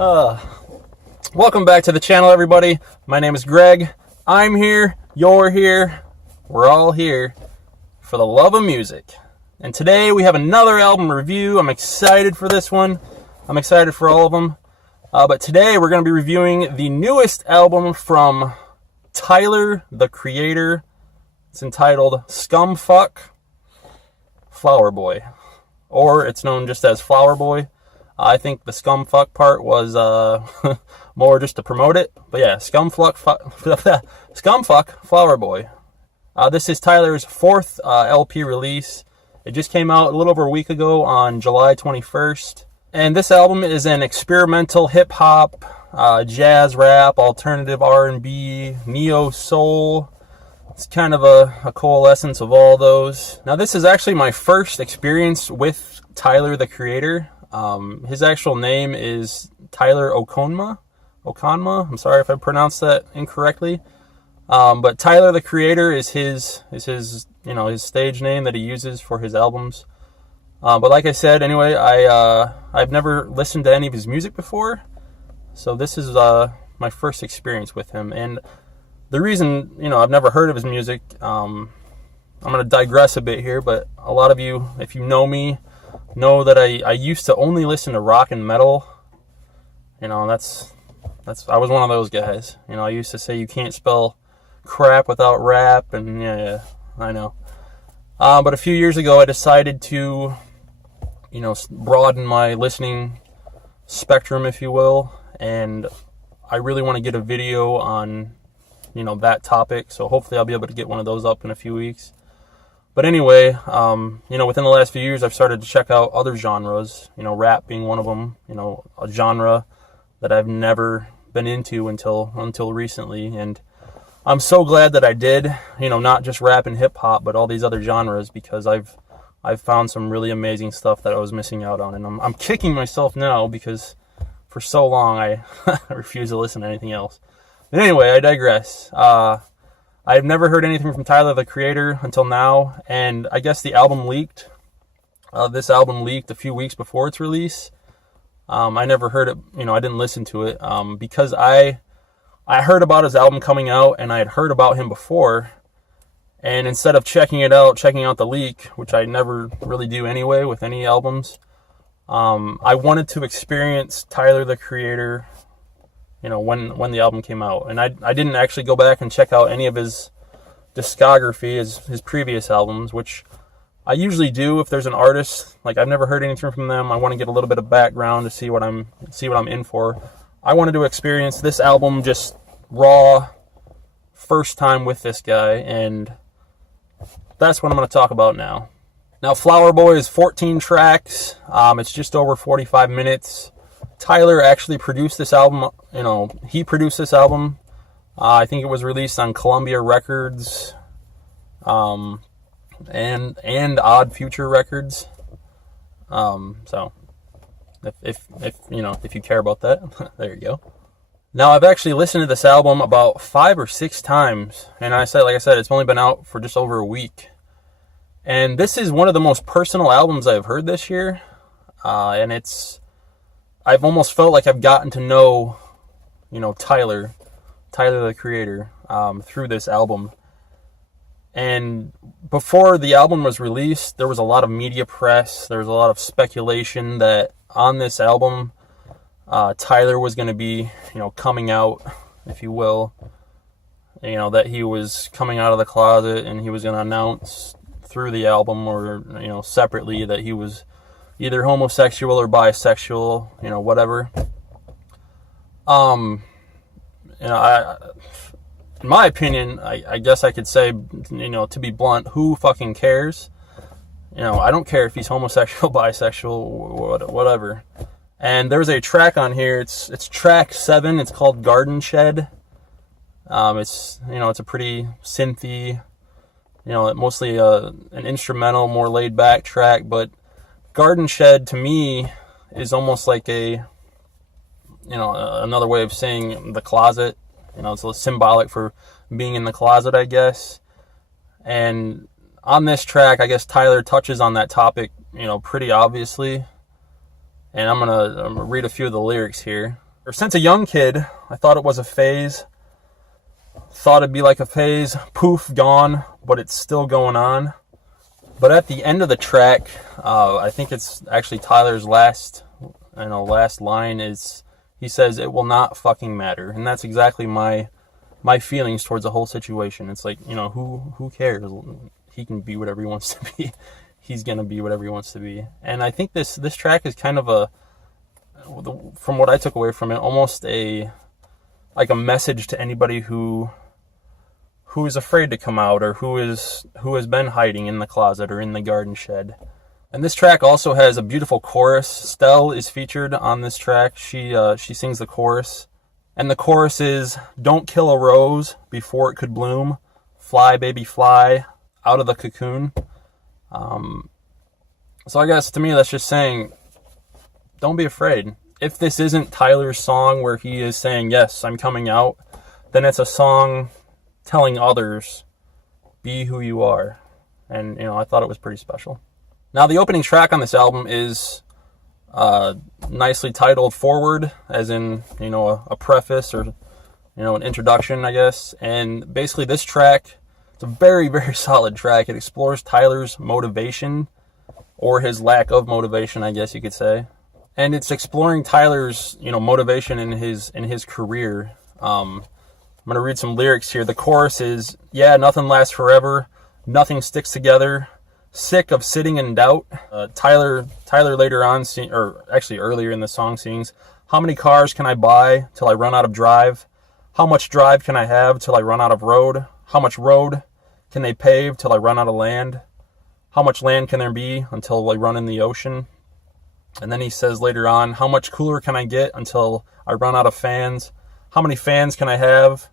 Uh, Welcome back to the channel, everybody. My name is Greg. I'm here, you're here, we're all here for the love of music. And today we have another album review. I'm excited for this one. I'm excited for all of them. But today we're going to be reviewing the newest album from Tyler, the Creator. It's entitled Scum Fuck, Flower Boy. Or it's known just as Flower Boy. I think the Scum Fuck part was more just to promote it. But yeah, Scum Fuck, Flower Boy. This is Tyler's fourth LP release. It just came out a little over a week ago on July 21st. And this album is an experimental hip-hop, jazz rap, alternative R&B, neo-soul. It's kind of a coalescence of all those. Now, this is actually my first experience with Tyler, the Creator. His actual name is Tyler Okonma. I'm sorry if I pronounced that incorrectly. But Tyler, the Creator is his stage name that he uses for his albums. But like I said, anyway, I've never listened to any of his music before. So this is my first experience with him. And the reason, I've never heard of his music, I'm going to digress a bit here, but a lot of you, if you know me, know that I used to only listen to rock and metal. I was one of those guys. I used to say you can't spell crap without rap, and yeah, I know. But a few years ago, I decided to, broaden my listening spectrum, if you will, and I really want to get a video on, that topic. So hopefully I'll be able to get one of those up in a few weeks. But anyway, within the last few years, I've started to check out other genres, rap being one of them, a genre that I've never been into until recently. And I'm so glad that I did, not just rap and hip hop, but all these other genres, because I've found some really amazing stuff that I was missing out on. And I'm kicking myself now because for so long I refuse to listen to anything else. But anyway, I digress. I've never heard anything from Tyler, the Creator, until now, and I guess the album leaked. This album leaked a few weeks before its release. I never heard it, I didn't listen to it, because I heard about his album coming out, and I had heard about him before, and instead of checking out the leak, which I never really do anyway with any albums, I wanted to experience Tyler, the Creator, when the album came out. And I didn't actually go back and check out any of his discography, his previous albums, which I usually do if there's an artist, like I've never heard anything from them. I want to get a little bit of background to see what I'm in for. I wanted to experience this album just raw, first time with this guy, and that's what I'm going to talk about now. Now, Flower Boy is 14 tracks. It's just over 45 minutes. Tyler actually produced this album. He produced this album. I think it was released on Columbia Records, and Odd Future Records. So if you care about that, there you go. Now, I've actually listened to this album about 5 or 6 times, and like I said, it's only been out for just over a week. And this is one of the most personal albums I've heard this year, and I've almost felt like I've gotten to know, Tyler the Creator, through this album. And before the album was released, there was a lot of media press. There was a lot of speculation that on this album, Tyler was going to be, coming out, if you will. That he was coming out of the closet, and he was going to announce through the album or, separately that he was either homosexual or bisexual, whatever. In my opinion, I guess I could say, to be blunt, who fucking cares? I don't care if he's homosexual, bisexual, whatever. And there's a track on here. It's track 7. It's called Garden Shed. It's a pretty synthy, mostly an instrumental, more laid back track, but Garden Shed to me is almost like another way of saying the closet. It's symbolic for being in the closet, I guess. And on this track, I guess Tyler touches on that topic, pretty obviously. And I'm gonna read a few of the lyrics here. Since a young kid, I thought it was a phase. Thought it'd be like a phase, poof, gone, but it's still going on. But at the end of the track, I think it's actually Tyler's last line is, he says, "It will not fucking matter." And that's exactly my feelings towards the whole situation. It's like, who cares? He can be whatever he wants to be. He's going to be whatever he wants to be. And I think this track is kind of from what I took away from it, almost a message to anybody who is afraid to come out, or who has been hiding in the closet or in the garden shed. And this track also has a beautiful chorus. Stell is featured on this track. She sings the chorus. And the chorus is, "Don't kill a rose before it could bloom. Fly, baby, fly out of the cocoon." So I guess to me that's just saying, don't be afraid. If this isn't Tyler's song where he is saying, "Yes, I'm coming out," then it's a song telling others, be who you are. And, I thought it was pretty special. Now, the opening track on this album is nicely titled Foreword, as in, a preface or, an introduction, I guess. And basically this track, it's a very, very solid track. It explores Tyler's motivation, or his lack of motivation, I guess you could say. And it's exploring Tyler's, motivation in his career. I'm going to read some lyrics here. The chorus is, "Yeah, nothing lasts forever. Nothing sticks together. Sick of sitting in doubt." Tyler later on, or actually earlier in the song, sings, "How many cars can I buy till I run out of drive? How much drive can I have till I run out of road? How much road can they pave till I run out of land? How much land can there be until I run in the ocean?" And then he says later on, "How much cooler can I get until I run out of fans? How many fans can I have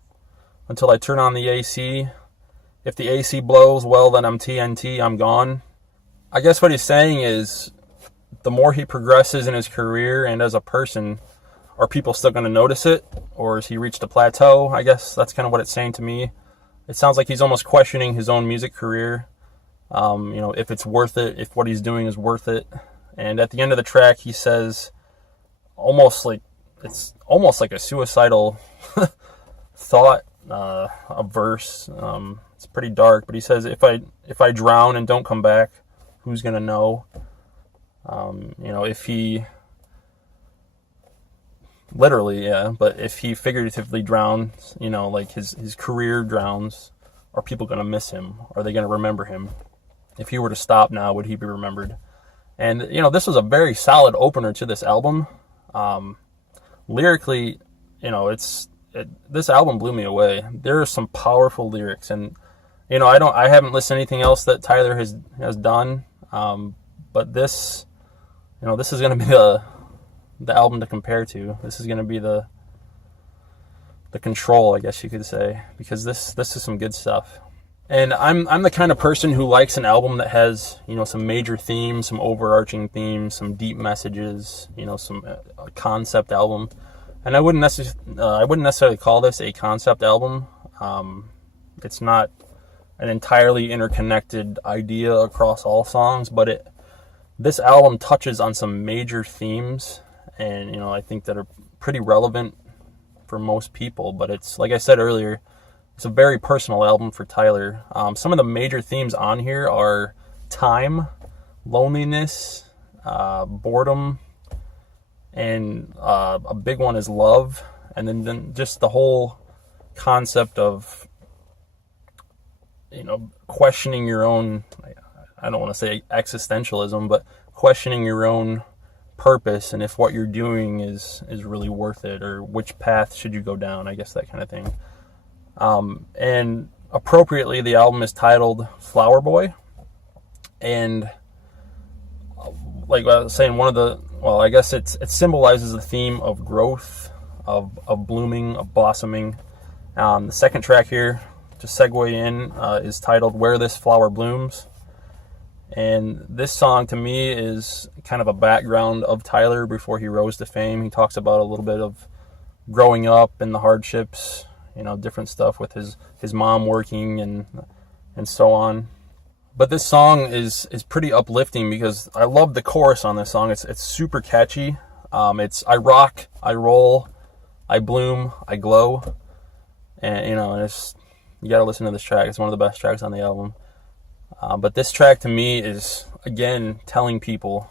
until I turn on the AC? If the AC blows, well, then I'm TNT, I'm gone." I guess what he's saying is, the more he progresses in his career and as a person, are people still going to notice it? Or has he reached a plateau? I guess that's kind of what it's saying to me. It sounds like he's almost questioning his own music career. If it's worth it, if what he's doing is worth it. And at the end of the track, he says, it's almost like a suicidal thought, a verse. It's pretty dark, but he says, if I drown and don't come back, who's gonna know? If he literally, yeah, but if he figuratively drowns, like his career drowns, are people gonna miss him? Are they gonna remember him? If he were to stop now, would he be remembered? And this was a very solid opener to this album. Lyrically, this album blew me away. There are some powerful lyrics, and I haven't listened to anything else that Tyler has done. But this is going to be the album to compare to. This is going to be the control, I guess you could say, because this is some good stuff. And I'm the kind of person who likes an album that has, some major themes, some overarching themes, some deep messages, some concept album. And I wouldn't necessarily call this a concept album. It's not an entirely interconnected idea across all songs, but this album touches on some major themes, and I think that are pretty relevant for most people. But it's, like I said earlier, it's a very personal album for Tyler. Some of the major themes on here are time, loneliness, boredom, and a big one is love. And then just the whole concept of, questioning your own, I don't want to say existentialism, but questioning your own purpose, and if what you're doing is really worth it, or which path should you go down, I guess, that kind of thing. And appropriately, the album is titled Flower Boy. And like I was saying, I guess it symbolizes the theme of growth, of blooming, of blossoming. The second track here, to segue in, is titled Where This Flower Blooms. And this song, to me, is kind of a background of Tyler before he rose to fame. He talks about a little bit of growing up and the hardships, different stuff with his mom working and so on. But this song is pretty uplifting because I love the chorus on this song. It's super catchy. It's I rock, I roll, I bloom, I glow. And, you know, you got to listen to this track. It's one of the best tracks on the album. But this track to me is, again, telling people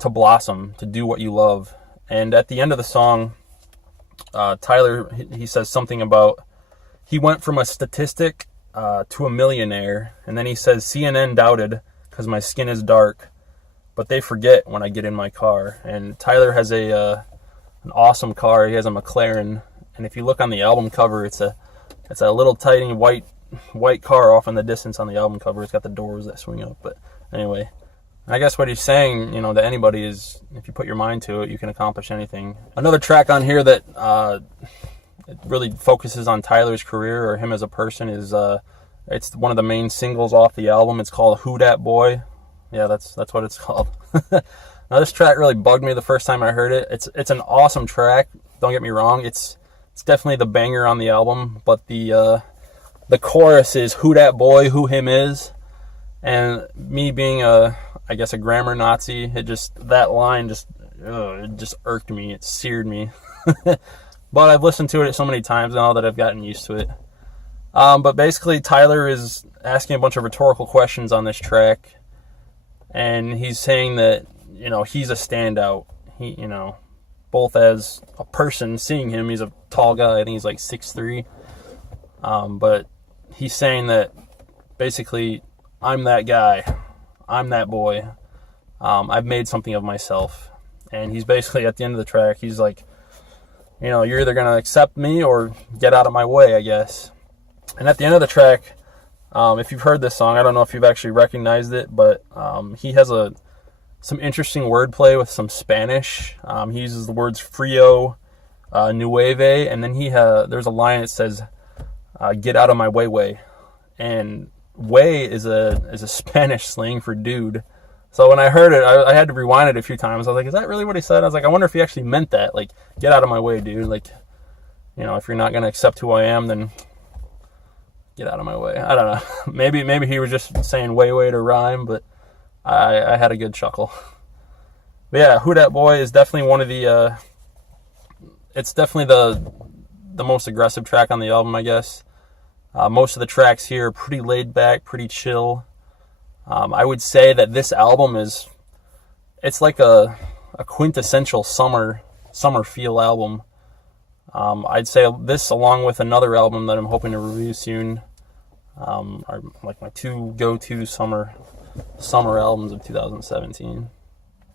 to blossom, to do what you love. And at the end of the song, Tyler, he says something about he went from a statistic to a millionaire. And then he says, CNN doubted because my skin is dark, but they forget when I get in my car. And Tyler has an awesome car. He has a McLaren. And if you look on the album cover, it's a little tiny white car off in the distance on the album cover. It's got the doors that swing up. But anyway, I guess what he's saying, you know, to anybody is, if you put your mind to it, you can accomplish anything. Another track on here that it really focuses on Tyler's career or him as a person is it's one of the main singles off the album. It's called Who Dat Boy. Yeah, that's what it's called. Now this track really bugged me the first time I heard it. It's an awesome track. Don't get me wrong. It's definitely the banger on the album, but the chorus is who dat boy, who him is. And me being a grammar Nazi, that line it just irked me. It seared me. But I've listened to it so many times now that I've gotten used to it. But basically Tyler is asking a bunch of rhetorical questions on this track. And he's saying that, you know, he's a standout. He, you know, both as a person, seeing him, he's a tall guy. I think he's like 6'3". But he's saying that basically, I'm that guy. I'm that boy. I've made something of myself. And he's basically, at the end of the track, he's like, you know, you're either going to accept me or get out of my way, I guess. And at the end of the track, if you've heard this song, I don't know if you've actually recognized it, but he has some interesting wordplay with some Spanish. He uses the words frio, nueve, and then there's a line that says, get out of my way. And way is a Spanish slang for dude. So when I heard it, I had to rewind it a few times. I was like, is that really what he said? I was like, I wonder if he actually meant that. Like, get out of my way, dude. Like, you know, if you're not going to accept who I am, then get out of my way. I don't know. Maybe he was just saying way to rhyme, but I had a good chuckle. But yeah, Who Dat Boy is definitely one of the it's definitely the most aggressive track on the album, I guess. Most of the tracks here are pretty laid back, pretty chill. I would say that this album it's like a quintessential summer feel album. I'd say this, along with another album that I'm hoping to review soon, are like my two go-to summer albums of 2017.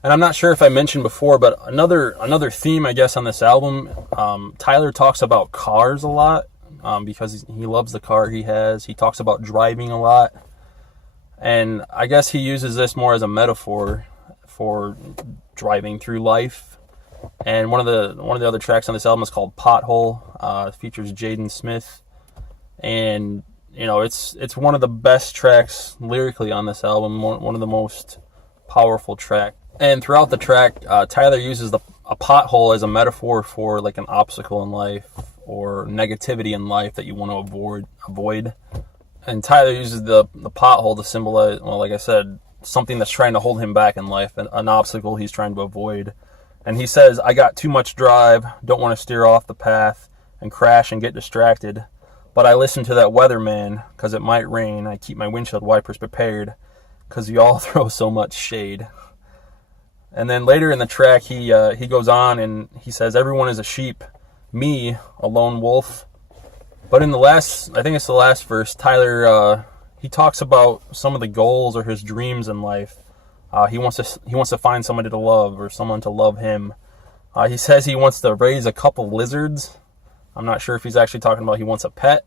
And I'm not sure if I mentioned before, but another theme, I guess, on this album, Tyler talks about cars a lot, because he loves the car he has. He talks about driving a lot. And I guess he uses this more as a metaphor for driving through life. And one of the other tracks on this album is called Pothole. It features Jaden Smith. And, you know, it's one of the best tracks lyrically on this album, one of the most powerful tracks. And throughout the track, Tyler uses a pothole as a metaphor for like an obstacle in life or negativity in life that you want to avoid. And Tyler uses the pothole to symbolize, well, like I said, something that's trying to hold him back in life, an obstacle he's trying to avoid. And he says, I got too much drive, don't want to steer off the path and crash and get distracted. But I listen to that weatherman because it might rain. I keep my windshield wipers prepared because you all throw so much shade. And then later in the track, he goes on and he says, everyone is a sheep, me, a lone wolf. But in I think it's the last verse, Tyler, he talks about some of the goals or his dreams in life. He wants to find somebody to love or someone to love him. He says he wants to raise a couple lizards. I'm not sure if he's actually talking about he wants a pet,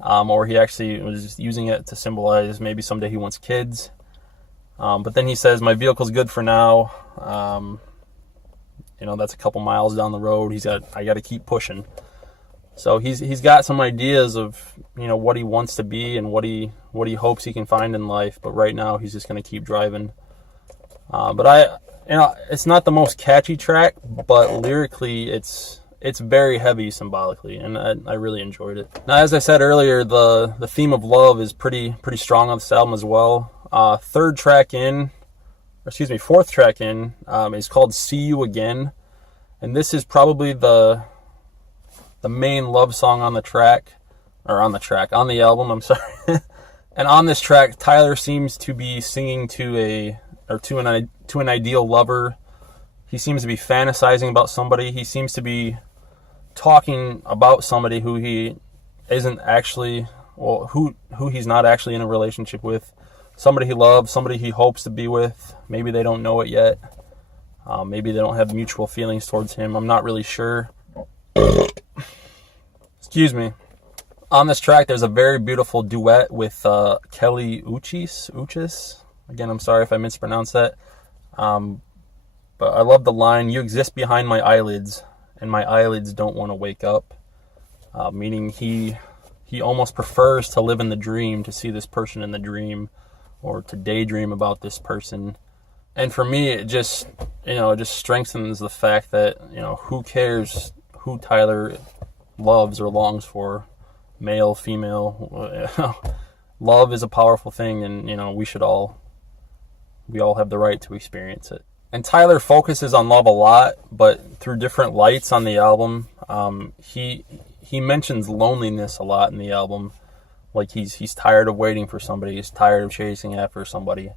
or he actually was just using it to symbolize maybe someday he wants kids. But then he says, my vehicle's good for now. You know, that's a couple miles down the road. I got to keep pushing. So he's got some ideas of, you know, what he wants to be and what he hopes he can find in life. But right now he's just going to keep driving. But it's not the most catchy track, but lyrically it's very heavy symbolically, and I really enjoyed it. Now, as I said earlier, the theme of love is pretty strong on this album as well. Fourth track in, is called See You Again. And this is probably the main love song on the track, or on the album, I'm sorry. And on this track, Tyler seems to be singing to an ideal lover. He seems to be fantasizing about somebody. He seems to be talking about somebody who he isn't actually, well, who he's not actually in a relationship with. Somebody he loves, somebody he hopes to be with. Maybe they don't know it yet. Maybe they don't have mutual feelings towards him. I'm not really sure. Excuse me. On this track, there's a very beautiful duet with Kelly Uchis. Again, I'm sorry if I mispronounced that. But I love the line, "You exist behind my eyelids, and my eyelids don't want to wake up." Meaning he almost prefers to live in the dream, to see this person in the dream, or to daydream about this person. And for me, it just strengthens the fact that, who cares who Tyler loves or longs for, male, female. Love is a powerful thing, and we all have the right to experience it. And Tyler focuses on love a lot, but through different lights on the album. He mentions loneliness a lot in the album. Like he's tired of waiting for somebody. He's tired of chasing after somebody.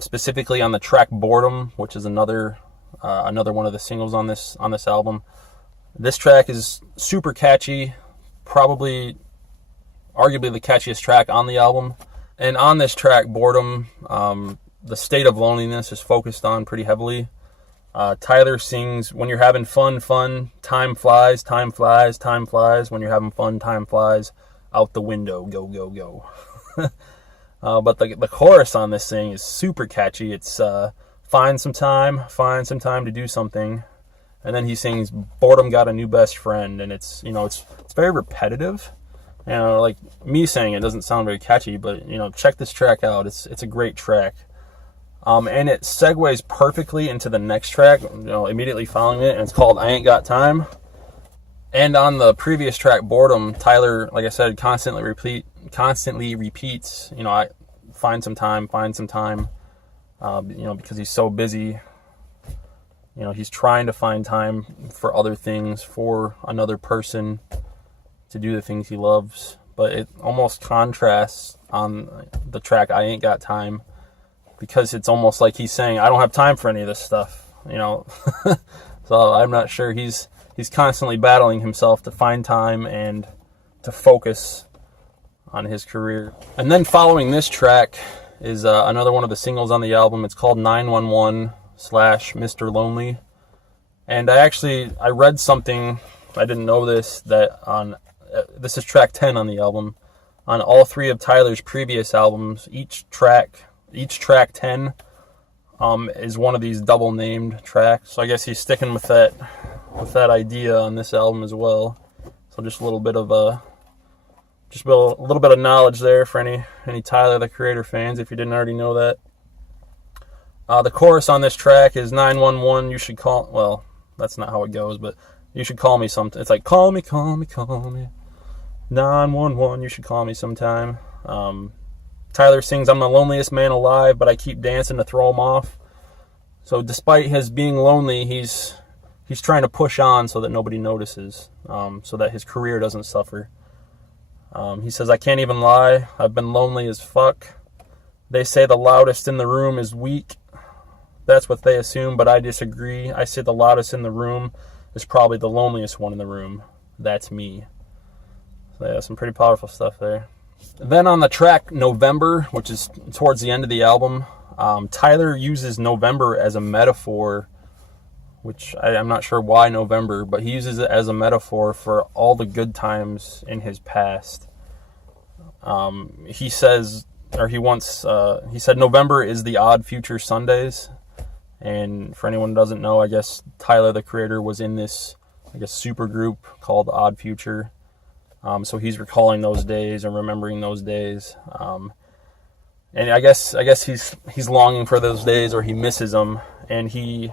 Specifically on the track "Boredom," which is another one of the singles on this album. This track is super catchy, arguably the catchiest track on the album. And on this track, "Boredom," the state of loneliness is focused on pretty heavily. Tyler sings, "When you're having fun, time flies, time flies, time flies. When you're having fun, time flies. Out the window, go, go, go." But the chorus on this thing is super catchy. It's find some time to do something. And then he sings, "Boredom got a new best friend." And it's very repetitive. Like me saying it doesn't sound very catchy, but check this track out. It's a great track. And it segues perfectly into the next track, immediately following it, and it's called "I Ain't Got Time." And on the previous track, "Boredom," Tyler, like I said, constantly repeats, "I find some time," because he's so busy. He's trying to find time for other things, for another person, to do the things he loves. But it almost contrasts on the track "I Ain't Got Time," because it's almost like he's saying, "I don't have time for any of this stuff," So I'm not sure. He's constantly battling himself to find time and to focus on his career. And then following this track is another one of the singles on the album. It's called 911/Mr. Lonely. And I read something, I didn't know this, that this is track 10 on the album. On all three of Tyler's previous albums, each track 10 is one of these double named tracks. So I guess he's sticking with that idea on this album as well. So just a little bit of knowledge there for any Tyler the Creator fans, if you didn't already know that. The chorus on this track is 911. You should call. Well, that's not how it goes, but you should call me something. It's like call me. 911. You should call me sometime. Tyler sings, "I'm the loneliest man alive, but I keep dancing to throw him off." So despite his being lonely, he's trying to push on so that nobody notices, so that his career doesn't suffer. He says, "I can't even lie. I've been lonely as fuck. They say the loudest in the room is weak. That's what they assume, but I disagree. I say the loudest in the room is probably the loneliest one in the room. That's me." So yeah, some pretty powerful stuff there. Then on the track "November," which is towards the end of the album, Tyler uses November as a metaphor, which I'm not sure why November, but he uses it as a metaphor for all the good times in his past. He said November is the odd future Sundays. And for anyone who doesn't know, I guess Tyler the Creator was in this, super group called Odd Future. So he's recalling those days and remembering those days. And I guess he's longing for those days, or he misses them. And the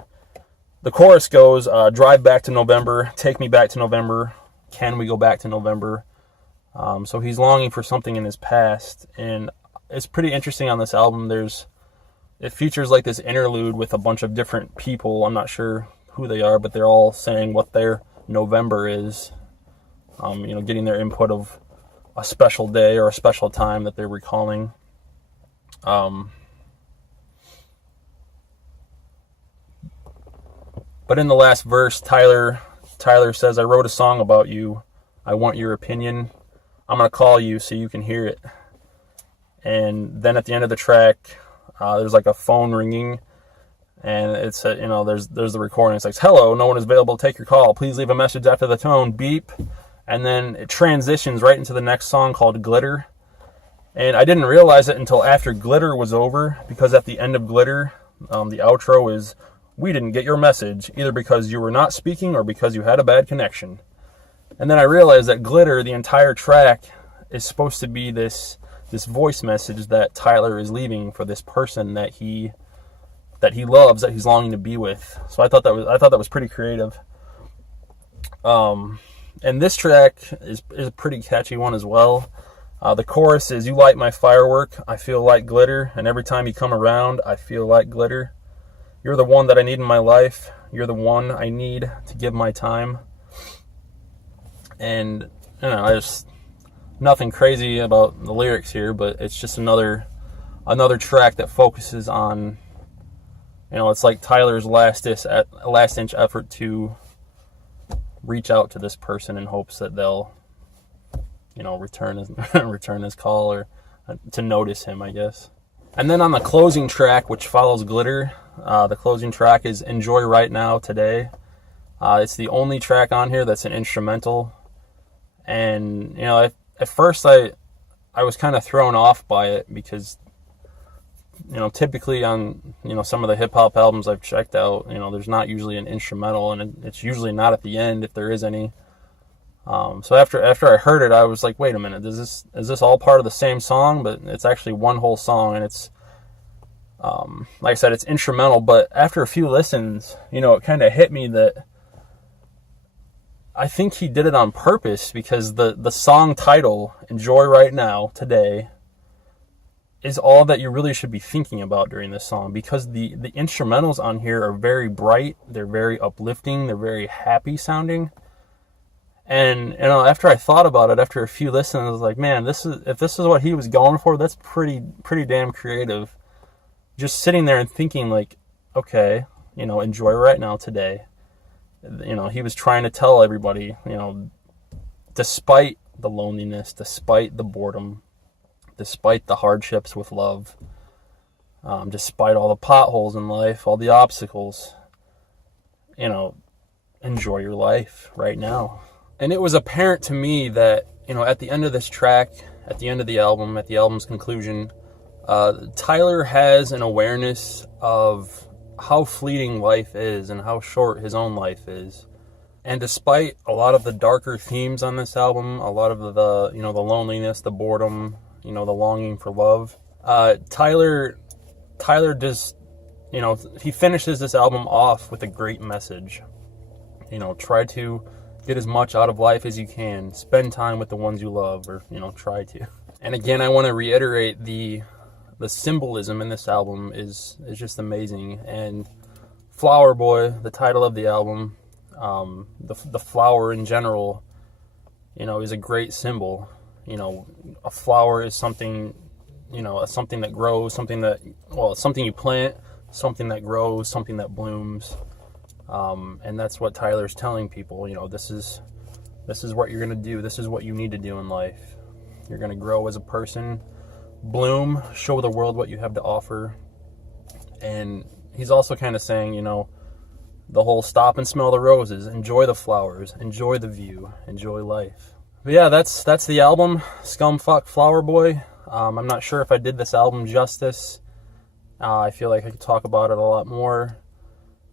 chorus goes, "Drive back to November, take me back to November. Can we go back to November?" So he's longing for something in his past. And it's pretty interesting on this album. It features like this interlude with a bunch of different people. I'm not sure who they are, but they're all saying what their November is. Getting their input of a special day or a special time that they're recalling. But in the last verse, Tyler says, "I wrote a song about you. I want your opinion. I'm going to call you so you can hear it." And then at the end of the track, there's like a phone ringing, and it's there's the recording. It's like, "Hello, no one is available to take your call. Please leave a message after the tone. Beep." And then it transitions right into the next song called Glitter. And I didn't realize it until after Glitter was over, because at the end of Glitter, the outro is, "We didn't get your message, either because you were not speaking or because you had a bad connection." And then I realized that Glitter, the entire track, is supposed to be this voice message that Tyler is leaving for this person that he loves, that he's longing to be with. So I thought that was pretty creative. And this track is a pretty catchy one as well. The chorus is, "You light my firework, I feel like glitter, and every time you come around, I feel like glitter. You're the one that I need in my life. You're the one I need to give my time." And nothing crazy about the lyrics here, but it's just another track that focuses on, it's like Tyler's last inch effort to reach out to this person in hopes that they'll, return his call, or to notice him, I guess. And then on the closing track, which follows Glitter, the closing track is "Enjoy Right Now Today." It's the only track on here that's an instrumental. And, at first I was kind of thrown off by it, because, typically on, some of the hip hop albums I've checked out, there's not usually an instrumental, and it's usually not at the end if there is any. So after I heard it, I was like, wait a minute, is this all part of the same song? But it's actually one whole song, and it's, like I said, it's instrumental. But after a few listens, it kind of hit me that I think he did it on purpose, because the song title, "Enjoy Right Now Today," is all that you really should be thinking about during this song, because the instrumentals on here are very bright, they're very uplifting, they're very happy sounding. And after I thought about it, after a few listens, I was like, man, if this is what he was going for, that's pretty damn creative. Just sitting there and thinking, like, okay, enjoy right now today. He was trying to tell everybody, despite the loneliness, despite the boredom, despite the hardships with love, despite all the potholes in life, all the obstacles, enjoy your life right now. And it was apparent to me that, at the end of this track, at the end of the album, at the album's conclusion, Tyler has an awareness of how fleeting life is and how short his own life is. And despite a lot of the darker themes on this album, a lot of the the loneliness, the boredom, the longing for love, Tyler just, he finishes this album off with a great message. Try to get as much out of life as you can. Spend time with the ones you love, or, try to. And again, I want to reiterate the symbolism in this album is just amazing. And Flower Boy, the title of the album, the flower in general, is a great symbol. A flower is something, something that grows, something you plant, something that grows, something that blooms. And that's what Tyler's telling people. This is what you're going to do. This is what you need to do in life. You're going to grow as a person, bloom, show the world what you have to offer. And he's also kind of saying, the whole stop and smell the roses, enjoy the flowers, enjoy the view, enjoy life. But yeah, that's the album, Scum Fuck, Flower Boy. I'm not sure if I did this album justice. I feel like I could talk about it a lot more.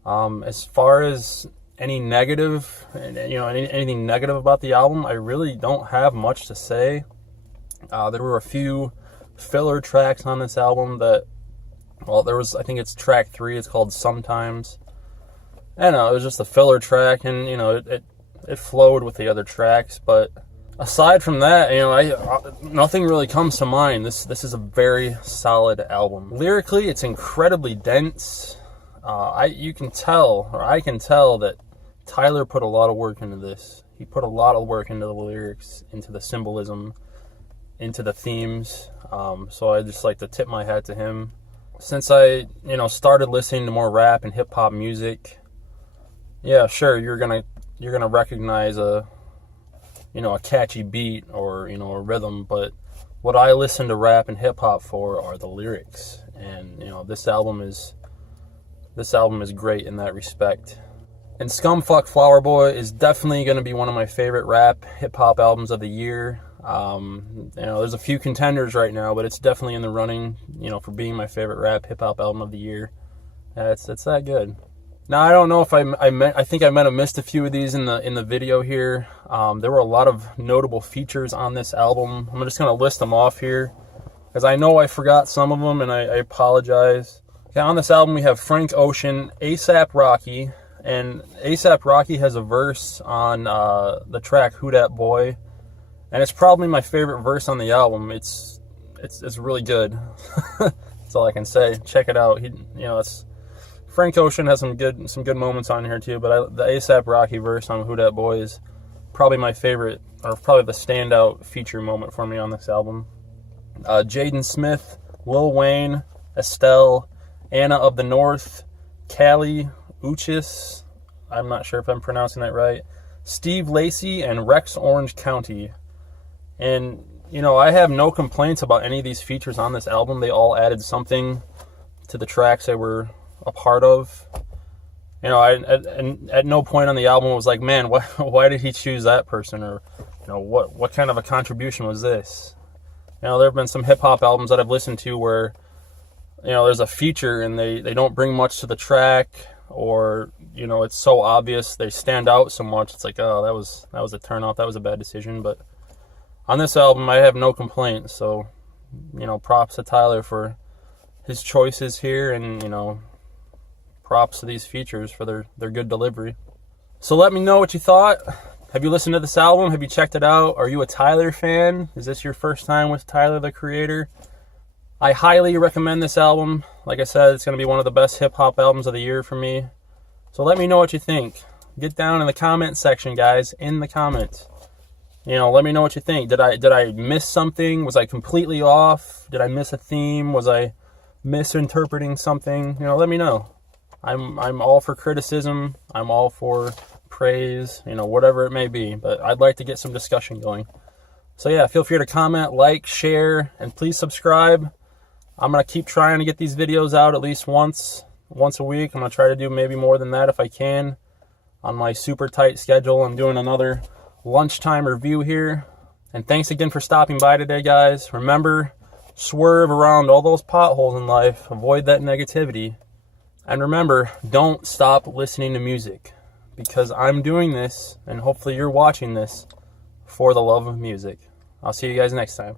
As far as any negative, anything negative about the album, I really don't have much to say. There were a few filler tracks on this album that, I think it's track 3, it's called Sometimes. I don't know, it was just a filler track, and, it flowed with the other tracks, but aside from that, nothing really comes to mind. This is a very solid album. Lyrically, it's incredibly dense. you can tell, or I can tell, that Tyler put a lot of work into this. He put a lot of work into the lyrics, into the symbolism, into the themes. So I just like to tip my hat to him. Since I, started listening to more rap and hip hop music, yeah, sure, you're gonna recognize a catchy beat or a rhythm, but what I listen to rap and hip hop for are the lyrics, and this album is great in that respect. And Scum Fuck Flower Boy is definitely going to be one of my favorite rap hip hop albums of the year. There's a few contenders right now, but it's definitely in the running, for being my favorite rap hip hop album of the year. It's that good. Now, I don't know if I think I might have missed a few of these in the video here. There were a lot of notable features on this album. I'm just going to list them off here, because I know I forgot some of them, and I apologize. Okay, on this album, we have Frank Ocean, A$AP Rocky, and A$AP Rocky has a verse on the track Who Dat Boy, and it's probably my favorite verse on the album. It's really good. That's all I can say. Check it out. Frank Ocean has some good moments on here too, but the A$AP Rocky verse on Who Dat Boy is probably my favorite, or probably the standout feature moment for me on this album. Jaden Smith, Lil Wayne, Estelle, Anna of the North, Callie Uchis, I'm not sure if I'm pronouncing that right, Steve Lacy, and Rex Orange County. And, I have no complaints about any of these features on this album. They all added something to the tracks they were a part of. At no point on the album was like, man, why did he choose that person? Or, what kind of a contribution was this? There have been some hip-hop albums that I've listened to where, there's a feature and they don't bring much to the track, or, it's so obvious, they stand out so much, it's like, oh, that was a turn off, that was a bad decision. But on this album, I have no complaints, so, props to Tyler for his choices here, and, props to these features for their good delivery. So let me know what you thought. Have you listened to this album? Have you checked it out? Are you a Tyler fan? Is this your first time with Tyler, the Creator? I highly recommend this album. Like I said, it's going to be one of the best hip-hop albums of the year for me. So let me know what you think. Get down in the comment section, guys. In the comments. Let me know what you think. Did I miss something? Was I completely off? Did I miss a theme? Was I misinterpreting something? Let me know. I'm all for criticism. I'm all for praise, whatever it may be. But I'd like to get some discussion going. So yeah, feel free to comment, like, share, and please subscribe. I'm going to keep trying to get these videos out at least once a week. I'm going to try to do maybe more than that if I can on my super tight schedule. I'm doing another lunchtime review here. And thanks again for stopping by today, guys. Remember, swerve around all those potholes in life. Avoid that negativity. And remember, don't stop listening to music, because I'm doing this, and hopefully you're watching this, for the love of music. I'll see you guys next time.